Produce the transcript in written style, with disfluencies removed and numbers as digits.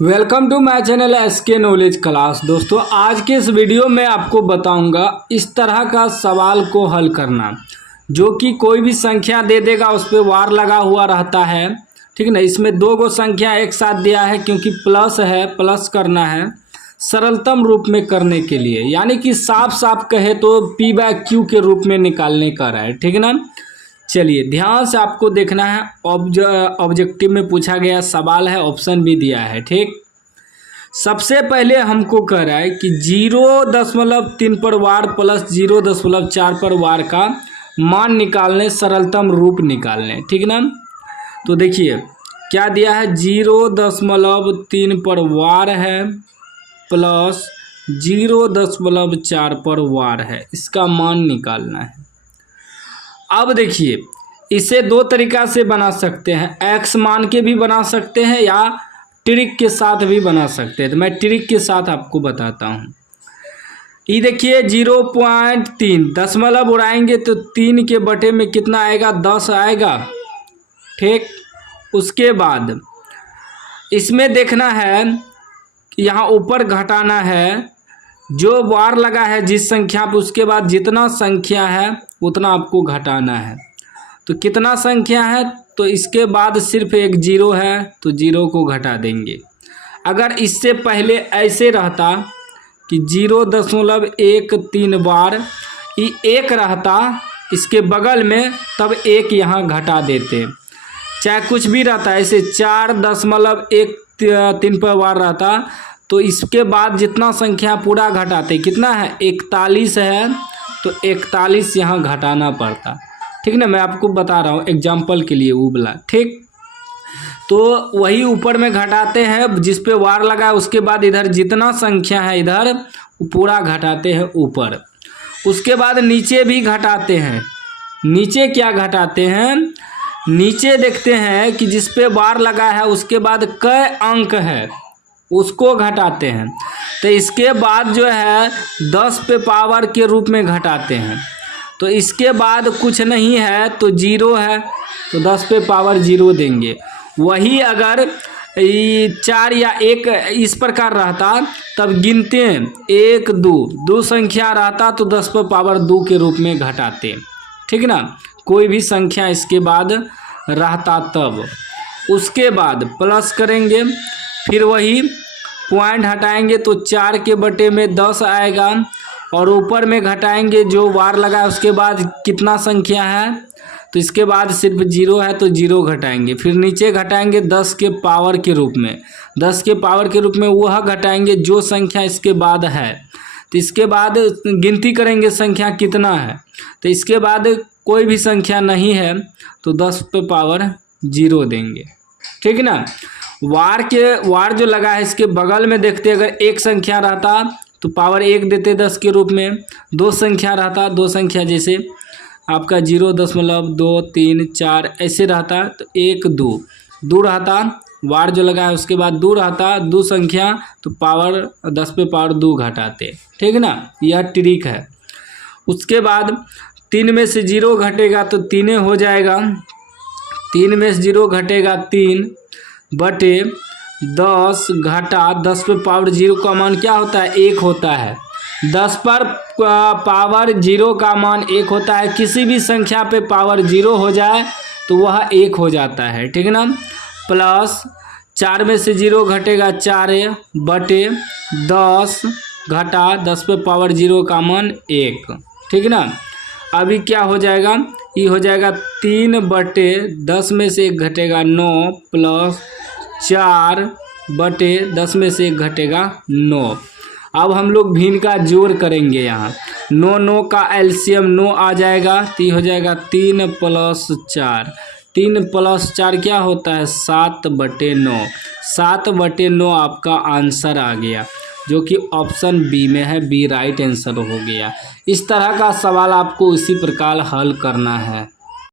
Welcome to my channel SK knowledge class. दोस्तों आज के इस वीडियो में आपको बताऊंगा इस तरह का सवाल को हल करना, जो कि कोई भी संख्या दे देगा उस पर वार लगा हुआ रहता है। ठीक ना, इसमें दो गो संख्या एक साथ दिया है क्योंकि प्लस है, प्लस करना है सरलतम रूप में करने के लिए, यानी कि साफ साफ कहे तो P/Q के रूप में निकालने का है। ठीक ना, चलिए ध्यान से आपको देखना है। ऑब्जेक्टिव में पूछा गया सवाल है, ऑप्शन भी दिया है। ठीक, सबसे पहले हमको कह रहा है कि 0.3 पर वार प्लस 0.4 पर वार का मान निकालने, सरलतम रूप निकालने। ठीक ना, तो देखिए क्या दिया है, 0.3 पर वार है प्लस 0.4 पर वार है, इसका मान निकालना है। अब देखिए इसे दो तरीका से बना सकते हैं, एक्स मान के भी बना सकते हैं या ट्रिक के साथ भी बना सकते हैं। तो मैं ट्रिक के साथ आपको बताता हूँ। ये देखिए 0.3 दशमलव उड़ाएंगे तो 3 के बटे में कितना आएगा, 10 आएगा। ठीक, उसके बाद इसमें देखना है, यहाँ ऊपर घटाना है, जो वार लगा है जिस संख्या पे उसके बाद जितना संख्या है उतना आपको घटाना है। तो कितना संख्या है, तो इसके बाद सिर्फ एक जीरो है तो जीरो को घटा देंगे। अगर इससे पहले ऐसे रहता कि 0.13 बार ये एक रहता इसके बगल में, तब एक यहाँ घटा देते। चाहे कुछ भी रहता, ऐसे 4.13 पर वार रहता तो इसके बाद जितना संख्या पूरा घटाते, कितना है 41 है, तो 41 यहाँ घटाना पड़ता। ठीक ना, मैं आपको बता रहा हूँ एग्जाम्पल के लिए वो वाला। ठीक, तो वही ऊपर में घटाते हैं जिस पे वार लगा है, उसके बाद इधर जितना संख्या है इधर पूरा घटाते हैं ऊपर। उसके बाद नीचे भी घटाते हैं। नीचे क्या घटाते हैं, नीचे देखते हैं कि जिस पे वार लगा है उसके बाद कै अंक है उसको घटाते हैं। तो इसके बाद जो है 10 पे पावर के रूप में घटाते हैं। तो इसके बाद कुछ नहीं है तो जीरो है, तो 10 पे पावर जीरो देंगे। वही अगर 4 या 1 इस प्रकार रहता तब गिनते हैं 1 2 संख्या रहता तो 10 पे पावर 2 के रूप में घटाते। ठीक ना, कोई भी संख्या इसके बाद रहता तब। उसके बाद प्लस करेंगे, फिर वही पॉइंट हटाएंगे तो 4 के बटे में 10 आएगा, और ऊपर में घटाएंगे जो वार लगा है उसके बाद कितना संख्या है, तो इसके बाद सिर्फ जीरो है तो जीरो घटाएंगे। फिर नीचे घटाएंगे 10 के पावर के रूप में, 10 के पावर के रूप में वह घटाएंगे जो संख्या इसके बाद है। तो इसके बाद गिनती करेंगे संख्या कितना है, तो इसके बाद कोई भी संख्या नहीं है तो 10 पे पावर जीरो देंगे। ठीक ना, वार जो लगा है इसके बगल में देखते, अगर एक संख्या रहता तो पावर 1 देते 10 के रूप में। दो संख्या रहता, दो संख्या जैसे आपका 0.234 ऐसे रहता तो 1 2 रहता, वार जो लगा है उसके बाद 2 रहता, दो संख्या तो पावर 10 पे पावर 2 घटाते। ठीक ना, यह ट्रिक है। उसके बाद 3 में से 0 घटेगा तो 3 हो जाएगा, 3 में से 0 घटेगा 3 बटे 10 घटा 10 पे पावर 0 का मान क्या होता है, 1 होता है। 10 पर पावर 0 का मान 1 होता है। किसी भी संख्या पे पावर 0 हो जाए तो वह 1 हो जाता है। ठीक ना, प्लस 4 में से 0 घटेगा 4 बटे 10 घटा 10 पे पावर 0 का मान 1। ठीक ना, अभी क्या हो जाएगा, ये हो जाएगा 3 बटे 10 में से 1 घटेगा 9 प्लस 4 बटे 10 में से 1 घटेगा 9। अब हम लोग भिन्न का जोड़ करेंगे। यहाँ 9 का एलसीएम 9 आ जाएगा, तो ये हो जाएगा 3 प्लस 4। 3 प्लस 4 क्या होता है, 7 बटे 9। 7 बटे 9 आपका आंसर आ गया, जो कि ऑप्शन बी में है। बी राइट आंसर हो गया। इस तरह का सवाल आपको इसी प्रकार हल करना है।